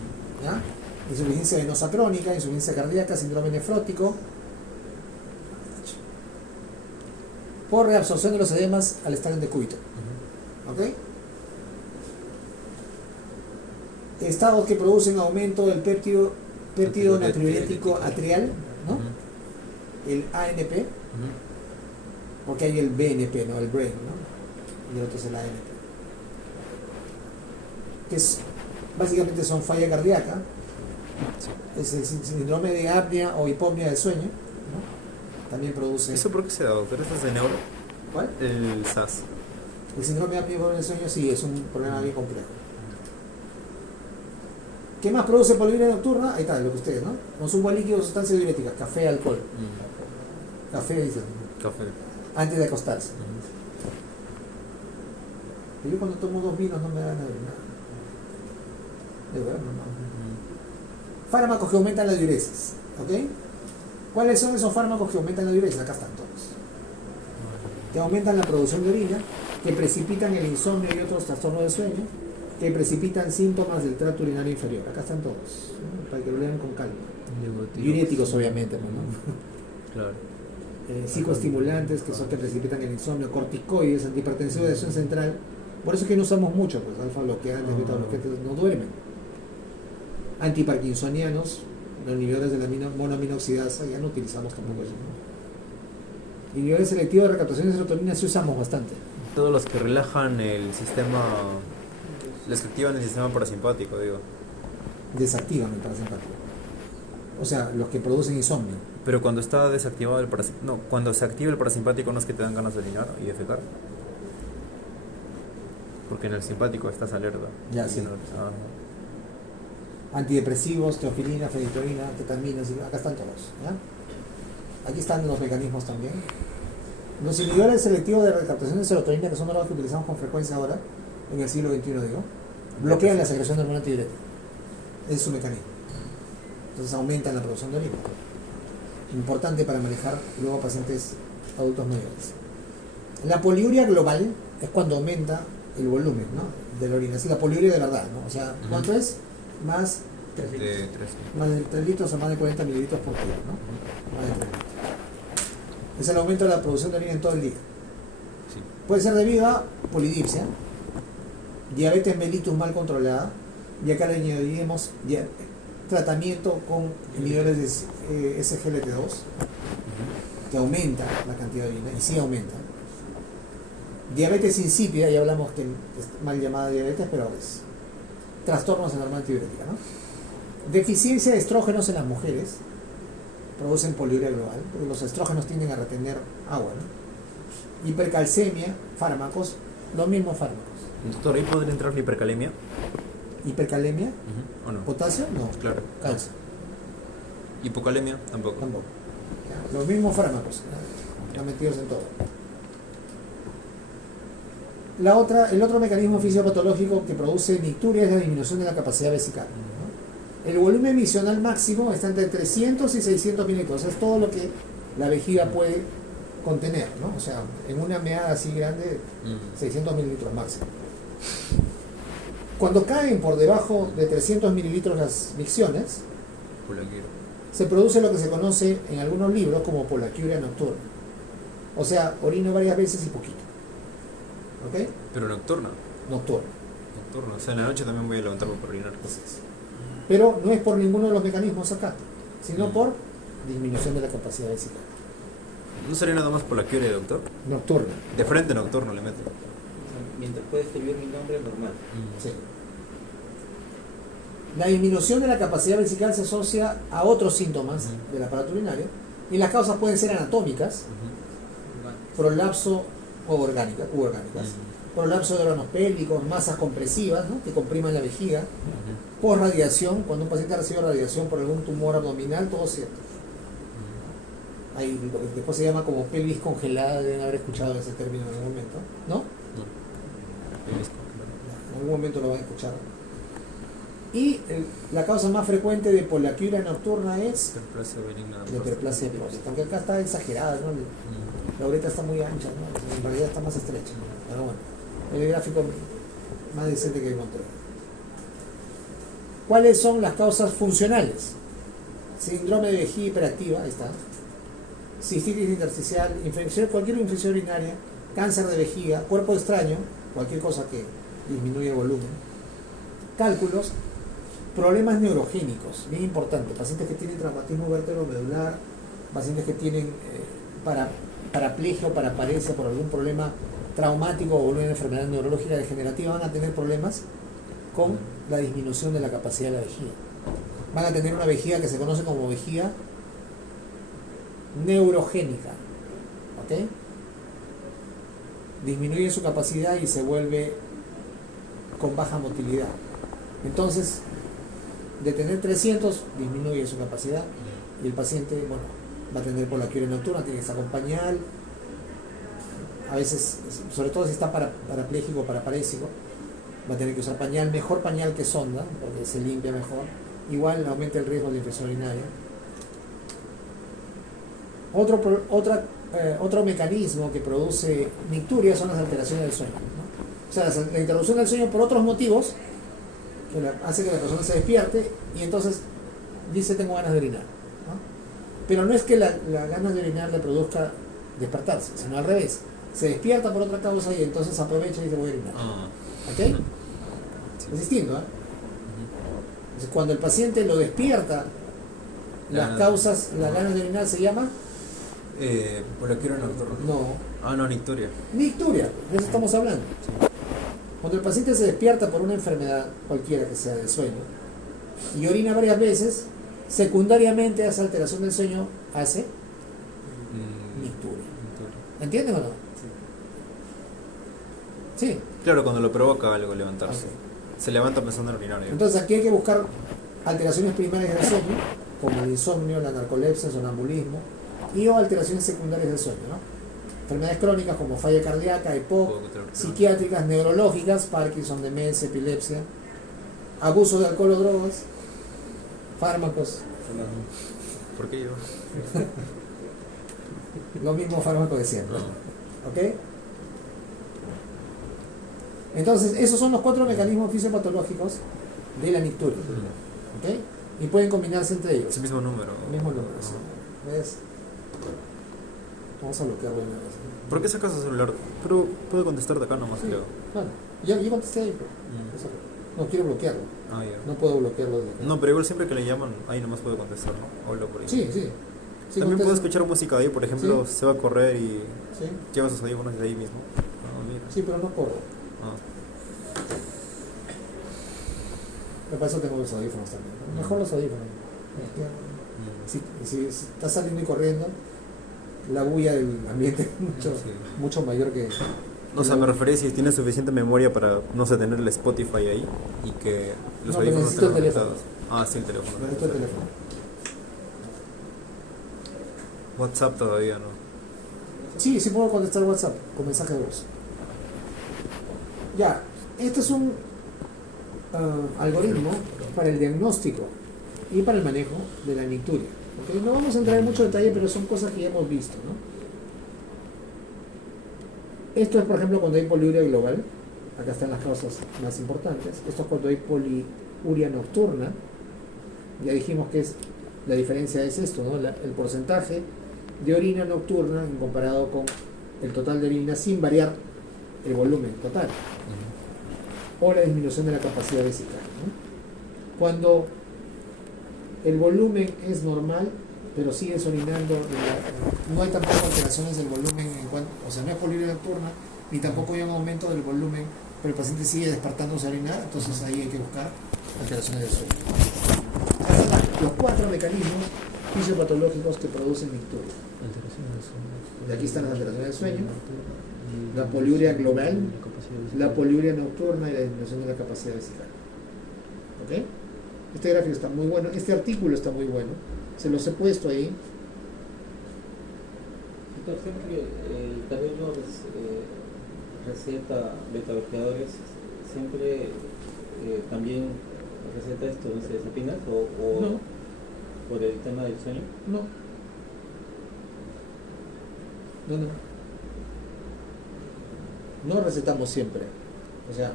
¿Ya? Insuficiencia venosa crónica, insuficiencia cardíaca, síndrome nefrótico. Por reabsorción de los edemas al estar en decúbito. ¿Ok? Estados que producen aumento del péptido natriurético atrial, ¿no? El ANP, porque hay el BNP, ¿no? El brain, ¿no? Y el otro es el ANP. Que es, básicamente son falla cardíaca, es el síndrome de apnea o hipopnea del sueño, ¿no? También produce... ¿Eso por qué se da, doctor? ¿Esto es de neuro? ¿Cuál? El SAS. El síndrome de apnea y hipopnea del sueño sí, es un problema bien complejo. ¿Qué más produce poliuria nocturna? Ahí está, lo que ustedes, ¿no? Consumo de líquidos, sustancias diuréticas, café, alcohol. Café, dicen. Café. Antes de acostarse. Yo cuando tomo 2 vinos no me da nada. De verdad, no. Fármacos que aumentan la diuresis. ¿Ok? ¿Cuáles son esos fármacos que aumentan la diuresis? Acá están todos. Que aumentan la producción de orina, que precipitan el insomnio y otros trastornos del sueño, que precipitan síntomas del tracto urinario inferior. Acá están todos, ¿no? Para que lo lean con calma. Diuréticos, obviamente, ¿no? Claro. Psicoestimulantes, que son que precipitan el insomnio, corticoides, antihipertensivos de acción central. Por eso es que no usamos mucho, pues alfa bloqueantes, beta bloqueantes, no duermen. Antiparkinsonianos, los inhibidores de la monoaminoxidasa, ya no utilizamos tampoco eso, ¿no? Inhibidores selectivos de recaptación de serotonina sí usamos bastante. Todos los que relajan el sistema, les que activan el sistema parasimpático, digo. Desactivan el parasimpático. O sea, los que producen insomnio. Pero cuando está desactivado el parasimpático, no, cuando se activa el parasimpático no es que te dan ganas de orinar y defecar. Porque en el simpático estás alerta. Ya, sí. No, Antidepresivos, teofilina, fenitorina, ketaminas, acá están todos, ¿ya? Aquí están los mecanismos también. Los inhibidores selectivos de recaptación de serotonina, que son los que utilizamos con frecuencia ahora, en el siglo XXI, digo, bloquean la secreción de hormona antidiurética. Es su mecanismo. Entonces aumentan la producción de orina. Importante para manejar luego pacientes adultos mayores. La poliuria global es cuando aumenta el volumen, ¿no? De la orina. Es la poliuria de verdad, ¿no? O sea, ¿cuánto es? Más de 3. más de 3 litros o más de 40 mililitros por kilo, ¿no? Más de 3 litros. Es el aumento de la producción de orina en todo el día. Sí. Puede ser debido a polidipsia, diabetes mellitus mal controlada, y acá le añadiremos tratamiento con inhibidores de SGLT2, que aumenta la cantidad de orina, y sí aumenta. Diabetes insípida, ya hablamos que es mal llamada diabetes, pero es trastornos en la hormona antidiurética, ¿no? Deficiencia de estrógenos en las mujeres producen poliuria global, porque los estrógenos tienden a retener agua, ¿no? Hipercalcemia, fármacos, los mismos fármacos. Doctor, ¿ahí podría entrar la hipercalemia? Hipercalemia, ¿O no? potasio, no, Claro. calcio, Hipocalemia, tampoco. tampoco. Los mismos fármacos, están metidos en todo. El otro mecanismo fisiopatológico que produce nicturia es la disminución de la capacidad vesical, ¿no? El volumen misional máximo está entre 300 y 600 mililitros, es todo lo que la vejiga puede contener, ¿no? O sea, en una meada así grande, 600 mililitros máximo. Cuando caen por debajo de 300 mililitros las micciones, se produce lo que se conoce en algunos libros como polaquiuria nocturna. O sea, orino varias veces y poquito. ¿Ok? Pero nocturna. Nocturna. Nocturna. O sea, en la noche también voy a levantarme por orinar. Así es. Pero no es por ninguno de los mecanismos acá, sino por disminución de la capacidad vesical. ¿No sería nada más polaquiuria, doctor? Nocturna. De frente nocturno le meto. Mientras pueda escribir mi nombre, normal. Sí. La disminución de la capacidad vesical se asocia a otros síntomas del aparato urinario y las causas pueden ser anatómicas, prolapso o orgánicas, prolapso de órganos pélvicos, masas compresivas, ¿no? Que compriman la vejiga, por radiación, cuando un paciente recibe radiación por algún tumor abdominal, todo cierto. Ahí, lo que después se llama como pelvis congelada, deben haber escuchado ese término en algún momento, ¿no? algún momento lo van a escuchar. Y la causa más frecuente de poliaquiuria nocturna es Hiperplasia benigna de hiperplasia de próstata, aunque acá está exagerada, ¿no? La uretra está muy ancha, ¿no? En realidad está más estrecha, ¿no? Pero bueno, el gráfico más decente que encontré. ¿Cuáles son las causas funcionales? Síndrome de vejiga hiperactiva, ahí está. Cistitis intersticial, cualquier infección urinaria, cáncer de vejiga, cuerpo extraño, cualquier cosa que disminuya el volumen, cálculos, problemas neurogénicos, bien importante, pacientes que tienen traumatismo vértebro-medular, pacientes que tienen paraplegia o paraparesia por algún problema traumático o una enfermedad neurológica degenerativa, van a tener problemas con la disminución de la capacidad de la vejiga. Van a tener una vejiga que se conoce como vejiga neurogénica, ¿ok? Disminuye su capacidad y se vuelve con baja motilidad. Entonces, de tener 300, disminuye su capacidad y el paciente, bueno, va a tener poliaquiuria nocturna, tiene que estar con pañal, a veces, sobre todo si está parapléjico o paraparésico, va a tener que usar pañal, mejor pañal que sonda, porque se limpia mejor. Igual aumenta el riesgo de infección urinaria. Otro mecanismo que produce nicturia son las alteraciones del sueño, ¿no? O sea, la interrupción del sueño por otros motivos que hace que la persona se despierte y entonces dice tengo ganas de orinar, ¿no? Pero no es que la ganas de orinar le produzca despertarse, sino al revés. Se despierta por otra causa y entonces aprovecha y dice voy a orinar. ¿Ok? Es distinto, ¿eh? Entonces, cuando el paciente lo despierta, las causas, las ganas de orinar se llama poliaquiuria nocturna. no, nicturia. nicturia, de eso estamos hablando. Cuando el paciente se despierta por una enfermedad cualquiera que sea del sueño y orina varias veces, secundariamente a esa alteración del sueño hace nicturia. ¿Entienden o no? Sí. Claro, cuando lo provoca algo levantarse. Okay. Se levanta pensando en orinar. Entonces aquí hay que buscar alteraciones primarias del sueño, como el insomnio, la narcolepsia, el sonambulismo, y o alteraciones secundarias del sueño, ¿no? Enfermedades crónicas como falla cardíaca, EPOC, psiquiátricas, neurológicas, Parkinson, demencia, epilepsia, abuso de alcohol o drogas, fármacos. ¿Por qué yo? Los mismos fármacos de siempre. ¿Ok? Entonces, esos son los 4 mecanismos fisiopatológicos de la nicturia. ¿Ok? Y pueden combinarse entre ellos. Es el mismo número. El mismo número, sí. ¿Ves? Vamos a bloquearlo una vez. ¿Por qué sacas el celular? Pero puedo contestar de acá nomás, Sí. creo. Bueno, yo contesté ahí, pero eso, no quiero bloquearlo. Ya. No puedo bloquearlo desde acá. No, pero igual siempre que le llaman, ahí nomás puedo contestar, ¿no? Hablo por ahí. Sí. También puedo contesta. escuchar música de ahí, por ejemplo, Sí. se va a correr y Sí, lleva sus audífonos de ahí mismo. Mira. sí, pero no corro. Para eso tengo los audífonos también. Mejor los audífonos. Si estás saliendo y corriendo, la bulla del ambiente es mucho mayor que... No, o sea, me refería si tienes suficiente memoria para, no sé, tener el Spotify ahí y que los No, pero audífonos necesito estén el teléfono. conectados. Sí, el teléfono. Necesito el teléfono. WhatsApp todavía no. Sí puedo contestar WhatsApp con mensaje de voz. Ya, este es un algoritmo para el diagnóstico y para el manejo de la nicturia. ¿Okay? No vamos a entrar en mucho detalle, pero son cosas que ya hemos visto, ¿no? Esto es, por ejemplo, cuando hay poliuria global. Acá están las causas más importantes. Esto es cuando hay poliuria nocturna. Ya dijimos que la diferencia es esto, ¿no? El porcentaje de orina nocturna en comparado con el total de orina sin variar el volumen total. O la disminución de la capacidad vesical, ¿no? Cuando el volumen es normal, pero sigues orinando, no hay tampoco alteraciones del volumen, o sea, no es poliuria nocturna, ni tampoco hay un aumento del volumen, pero el paciente sigue despertándose a orinar, entonces ahí hay que buscar alteraciones del sueño. Estos son los 4 mecanismos fisiopatológicos que producen nicturia. De aquí están las alteraciones del sueño, la poliuria global, la poliuria nocturna y la disminución de la capacidad vesical. ¿Ok? Este gráfico está muy bueno, este artículo está muy bueno, se los he puesto ahí. Doctor, siempre que el tabello receta beta bloqueadores, siempre también receta esto, benzodiazepinas o No. por el tema del sueño? No. No. No recetamos siempre. O sea,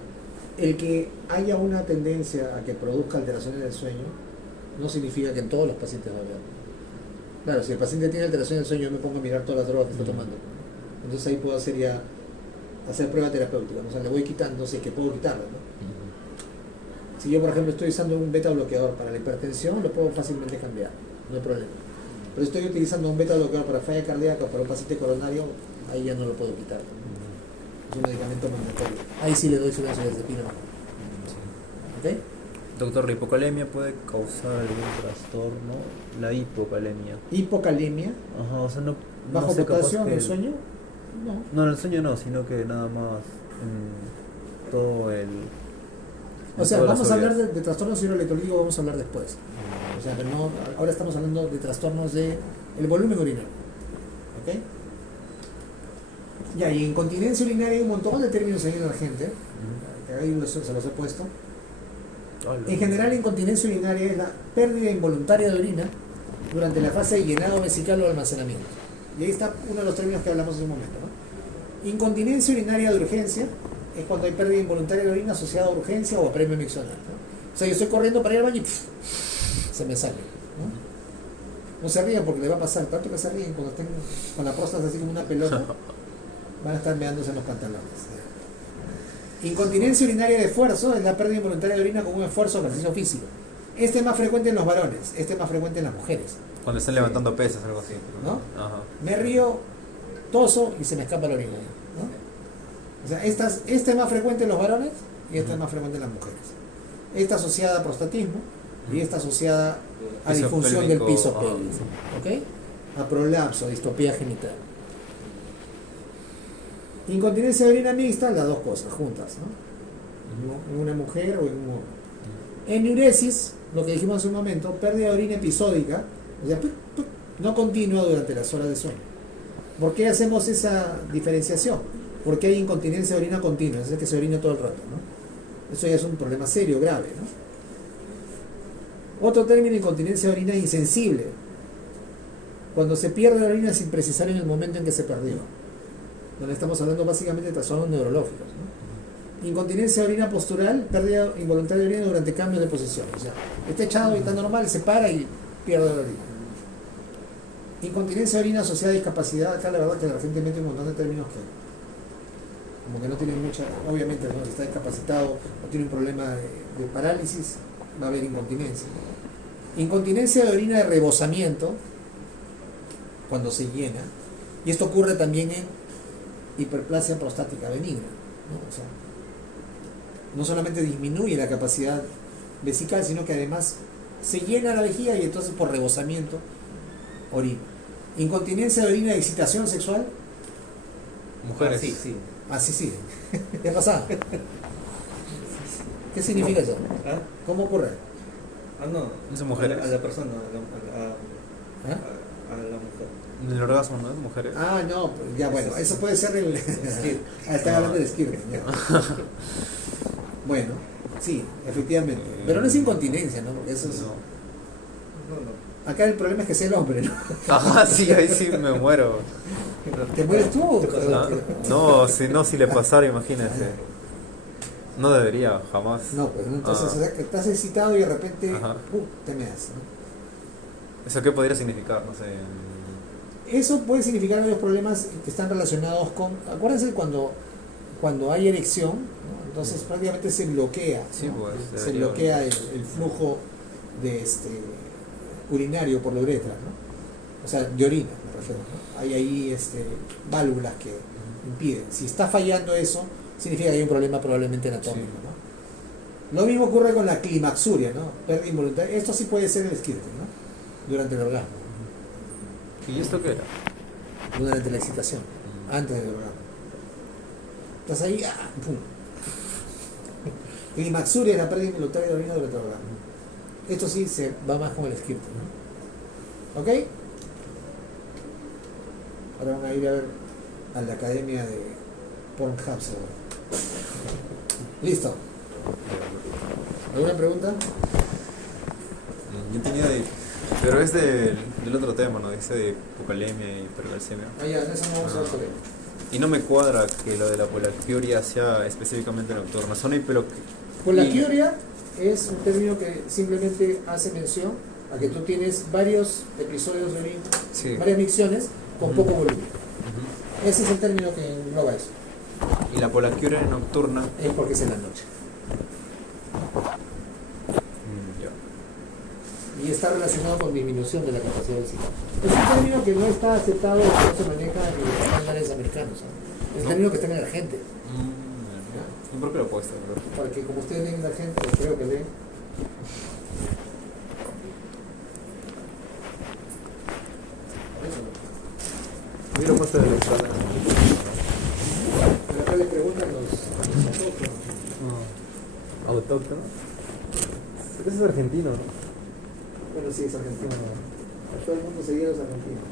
el que haya una tendencia a que produzca alteraciones del sueño no significa que en todos los pacientes va a haber. Claro, si el paciente tiene alteraciones del sueño, yo me pongo a mirar todas las drogas que está tomando. Entonces ahí puedo hacer prueba terapéutica, ¿no? O sea, le voy quitando, sé que puedo quitarla, ¿no? Si yo, por ejemplo, estoy usando un beta bloqueador para la hipertensión, lo puedo fácilmente cambiar, no hay problema. Pero si estoy utilizando un beta bloqueador para falla cardíaca o para un paciente coronario, ahí ya no lo puedo quitar. Es un medicamento mandatorio. Ahí sí le doy su benzodiazepina. ¿Ok? Doctor, ¿la hipocalemia puede causar algún trastorno? La hipocalemia. Hipocalemia, Ajá, o sea, no. bajo no sé, capaz potasio en que el sueño, no. No, en el sueño no, sino que nada más en todo el. O sea, todas las vamos a hablar vías. de trastornos hidroelectrolíticos, vamos a hablar después. O sea, pero no, ahora estamos hablando de trastornos de el volumen urinario. ¿Ok? Ya, y incontinencia urinaria hay un montón de términos ahí en la gente, que ahí se los he puesto. En general, incontinencia urinaria es la pérdida involuntaria de orina durante la fase de llenado vesical o almacenamiento. Y ahí está uno de los términos que hablamos hace un momento, ¿no? Incontinencia urinaria de urgencia es cuando hay pérdida involuntaria de orina asociada a urgencia o a apremio miccional, ¿no? O sea, yo estoy corriendo para ir al baño y se me sale, ¿no? No se rían porque le va a pasar, tanto que se ríen cuando estén con la próstata así como una pelota, van a estar meándose en los pantalones. Incontinencia urinaria de esfuerzo es la pérdida involuntaria de orina con un esfuerzo o ejercicio físico. Este es más frecuente en los varones, este es más frecuente en las mujeres. Cuando están levantando pesas, algo así. ¿No? Ajá. Me río, toso y se me escapa la orina, ¿no? O sea, este es más frecuente en los varones y este es más frecuente en las mujeres. Esta asociada a prostatismo y esta asociada a Piso disfunción pélvico, del piso ah. pélvico, ¿ok? A prolapso, a distopía genital. Incontinencia de orina mixta, las dos cosas juntas, ¿no? En una mujer o en un hombre. Enuresis, lo que dijimos hace un momento, pérdida de orina episódica, o sea, no continua durante las horas de sueño. ¿Por qué hacemos esa diferenciación? Porque hay incontinencia de orina continua, es decir, que se orina todo el rato, ¿no? Eso ya es un problema serio, grave, ¿no? Otro término, incontinencia de orina insensible, cuando se pierde la orina sin precisar en el momento en que se perdió, donde estamos hablando básicamente de trastornos neurológicos, ¿no? Incontinencia de orina postural, pérdida involuntaria de orina durante cambios de posición, o sea, está echado y está normal, se para y pierde la orina. Incontinencia de orina asociada a discapacidad, acá la verdad que la gente mete un montón de términos que como que no tienen mucha, obviamente, ¿no? Si está discapacitado o tiene un problema de parálisis, va a haber incontinencia. Incontinencia de orina de rebosamiento, cuando se llena, y esto ocurre también en hiperplasia prostática benigna, ¿no? O sea, no solamente disminuye la capacidad vesical, sino que además se llena la vejiga y entonces por rebosamiento orina. Incontinencia de orina de excitación sexual. Mujeres. Sí, sí. Así sí. ¿Qué pasa? ¿Qué significa eso? ¿Ah? ¿Cómo ocurre? No. ¿Es mujeres? A la persona, ¿Ah? a la mujer. El orgasmo, ¿no? Mujeres. Ah, no, ya bueno, eso puede ser el... Están hablando del esquirte. Bueno, sí, efectivamente. Pero no es incontinencia, ¿no? Porque eso es... No. Acá el problema es que sea el hombre, ¿no? Ajá, sí, ahí sí me muero. ¿Te mueres tú? No, si le pasara, imagínese. No debería, jamás. No, pues entonces o sea, que estás excitado y de repente Ajá. te meas, ¿no? ¿Eso qué podría significar? No sé. Eso puede significar varios problemas que están relacionados con... Acuérdense cuando hay erección, ¿no? Entonces prácticamente se bloquea, Sí, ¿no? pues, Se debería. bloquea el flujo de urinario por la uretra, ¿no? O sea, de orina, me refiero, ¿no? Hay ahí válvulas que impiden. Si está fallando eso, significa que hay un problema probablemente anatómico, Sí. ¿no? Lo mismo ocurre con la climaxuria, ¿no? Pérdida involuntaria. Esto sí puede ser el esquirte, ¿no? Durante el orgasmo, ¿Y esto qué era? durante la excitación, antes del orgasmo. Estás ahí, ¡pum! Climaxuria es la pérdida involuntaria de orina durante el orgasmo. Esto sí se va más con el esquirte, ¿no? ¿Ok? Ahora van a ir a ver a la academia de Pornhub, seguro. Listo. ¿Alguna pregunta? Yo tenía de... Pero es del otro tema, ¿no? Dice de hipocalemia y hipercalcemia. Ah, ya, en eso no vamos a ver sobre. Y no me cuadra que lo de la polaquiuria sea específicamente nocturna. Son Polaquiuria es un término que simplemente hace mención a que tú tienes varios episodios de orina, Sí. varias micciones con poco volumen. Ese es el término que engloba eso. Y la polaquiuria nocturna. Es porque es en la noche. Ya. Y está relacionado con disminución de la capacidad del ciclo. Es un término que no está aceptado, no se maneja en los estándares americanos. ¿No? Es un término que está en la gente. ¿Y por qué lo he puesto? Porque como ustedes leen la gente, creo que leen. Yo lo he puesto de la escala. Pero acá le preguntan los ¿Autóctono? Ese es argentino, ¿no? Bueno, sí, es argentino. A todo el mundo seguía los argentinos.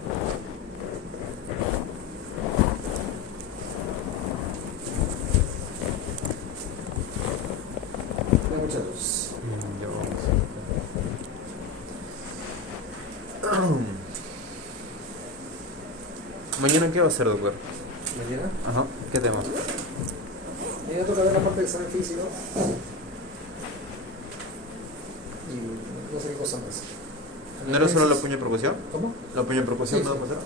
Hay mucha luz. Ya vamos. ¿Mañana qué va a hacer, doctor? ¿Mañana? Ajá. ¿Qué tema? Mañana toca ver la parte del examen físico. Y no sé qué cosa más. ¿No era solo la puño de percusión? ¿Cómo? ¿La puño de percusión Sí, no sí. va a pasar?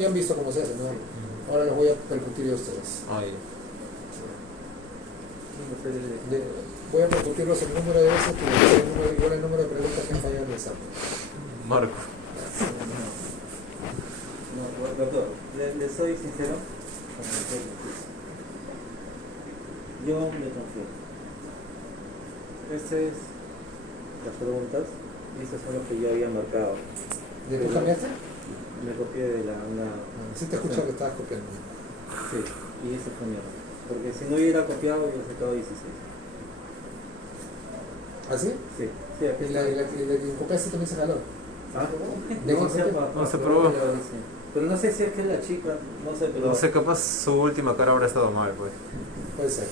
Ya han visto cómo se hace, ¿no? Ahora les voy a percutir a ustedes. Ay. Voy a percutirlos el número de veces que igual el número de preguntas que han fallado en el examen. Marco. No, doctor, le soy sincero. Yo me confío. Estas es las preguntas y estas son las que yo había marcado. ¿De tú cambiaste? Me copié de una... Sí te escucho que estabas copiando. Sí, y ese fue mi error. Porque si no hubiera copiado, hubiera sacado 16. ¿Ah, sí? Sí, sí, aquí Y la que copiaste también se calor. ¿Ah? ¿De No, qué sé, copió? No se probó. Pero no sé si es que es la chica, no sé, pero... No sé, capaz su última cara habrá estado mal, pues. Puede ser.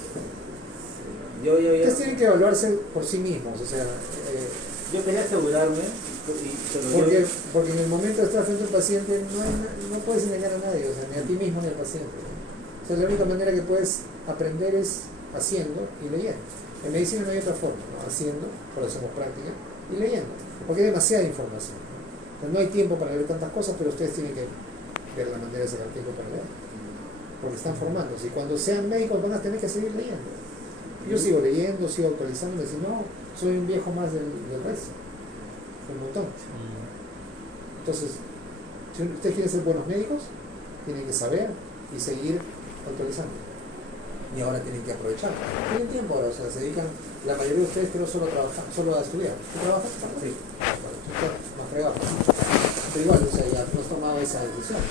Yo Ustedes tienen que evaluarse por sí mismos, o sea, yo quería asegurarme, porque en el momento de estar frente al paciente no puedes engañar a nadie, o sea, ni a ti mismo ni al paciente. O sea, la única manera que puedes aprender es haciendo y leyendo. En medicina no hay otra forma, ¿no? Haciendo, por eso hacemos práctica, y leyendo, porque hay demasiada información. Entonces, no hay tiempo para leer tantas cosas, pero ustedes tienen que ver la manera de sacar tiempo para leer, porque están formándose, y cuando sean médicos van a tener que seguir leyendo. Yo sigo leyendo, sigo actualizando, si no, soy un viejo más del resto, un montón. Entonces, si ustedes quieren ser buenos médicos, tienen que saber y seguir actualizando. Y ahora tienen que aprovechar. Tienen tiempo ahora, o sea, se dedican, la mayoría de ustedes creo solo a trabajar, solo a estudiar. ¿Tú trabajas? Sí. Bueno, tú estás más fregado. Pero igual, o sea, ya no has tomado esa decisión.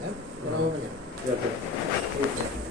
¿Ya? Nos vemos mañana. Ya, pues.